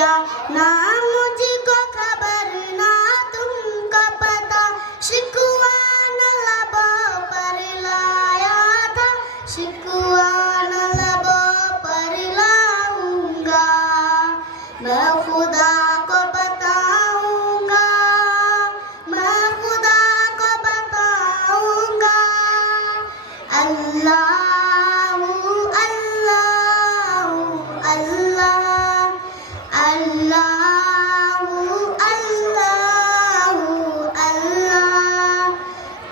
दिया ना मुझको खबर ना तुमको पता, शिकवा न लबों पर लाया था, शिकवा न लबों पर लाऊंगा। मैं खुदा को बताऊंगा, मैं खुदा को बताऊंगा। अल्लाह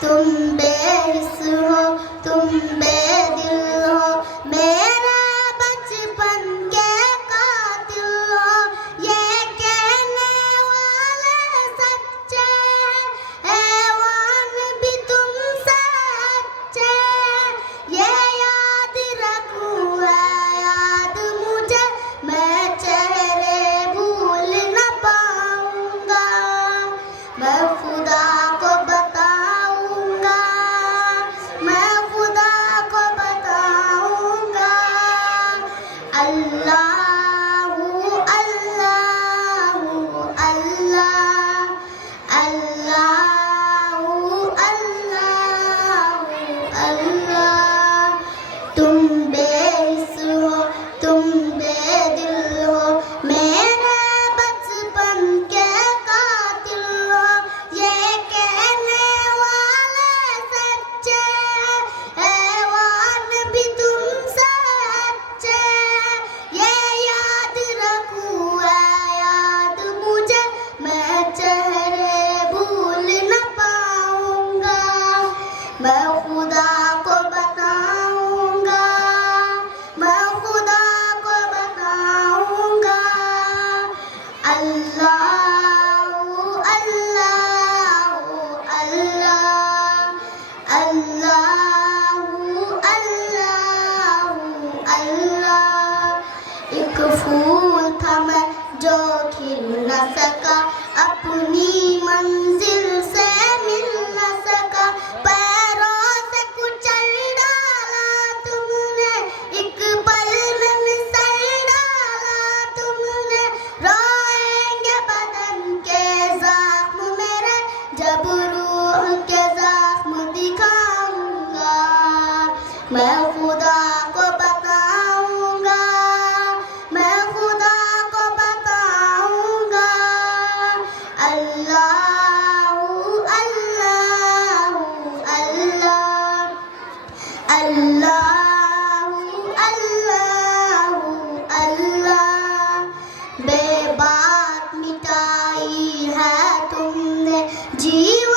तुम बेहिस हो, तुम बेदिल हो, मेरे बचपन के कातिल हो। ये कहने वाले सच्चे हैं, हैवान भी तुमसे अच्छे। ये याद रखूं है याद मुझे, मैं चेहरे भूल न पाऊंगा। मैं खुदा को बताऊंगा, मैं खुदा को बताऊंगा। अल्लाहू अल्लाहू अल्लाह, अल्लाहू अल्लाहू अल्लाह। तुम बेहिस हो, तुम बेदिल हो, मेरे बचपन के कातिल हो। ये कहने वाले सच्चे हैं, हैवान भी तुमसे अच्छे। ये याद रखूं है याद मुझे, मैं चेहरे भूल न पाऊंगा। मैं खुदा को बताऊंगा, मैं खुदा को बताऊंगा। अल्लाहू अल्लाहू अल्लाह, अल्लाहू अल्लाहू अल्लाह। एक फूल था मैं जो खिल न सका, अपनी मंजिल से मिल न सका। पैरों से कुचल डाला तुमने, एक पल में मिसल डाला तुमने। रोएंगे बदन के जख्म मेरे, जब रूह के जख्म दिखाऊंगा। मैं खुदा को बताऊंगा, मैं खुदा को बताऊंगा। अल्लाहू अल्लाहू अल्लाह, अल्लाहू अल्लाहू अल्लाह। बेबाक मिटाई है तुमने जीवन